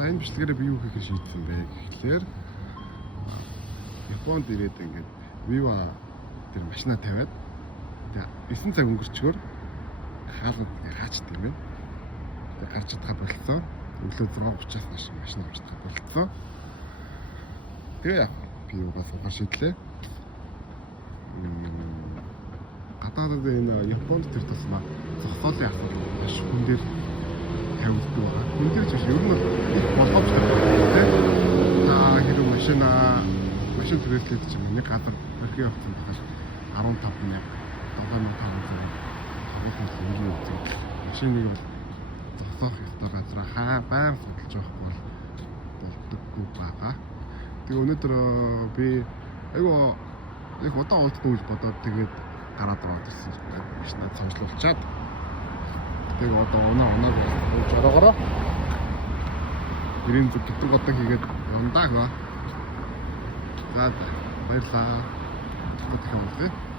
За энэ бичлэгээрээ би юу хийх шийдсэн бэ гэхлээр Японд ирээд ингээд Viva тэр машина тавиад тэгээ 9 цаг өнгөрчгөр хаалгад хаачдаг юм байна. Тэгээ гарч чадхаа болцсон. Өглөө 6:30-аас нааш машин авч чадхаа болцсон. Тэгээ яг би юугаас суугаар шийдлээ. Гадаадд энэ Японд тэр тусмаа зогсоолын асуудал маш хүн дээр тавигддаг байна. Хүн дээр ч ер нь их боломжтой байна. За хэрэг машин түрээслээд чинь нэг гадар өрхий явсан багш 15,000 7,500 харин үзэг машиныг зогсоох ёстой газар баян судалж явахгүй болдоггүй байгаа. Тэгээ өнөөдөр би айгүй их удаан уулзахгүй гэж бодоод тэгээд гараад ороод ирсэн. Машинаа цогцлуулчаад тэгээ одоо оноо ууж ороогороо гэрийн зүг гэдэг одоо хийгээд явна даа. За баярлалаа. Тэгэх юм уу.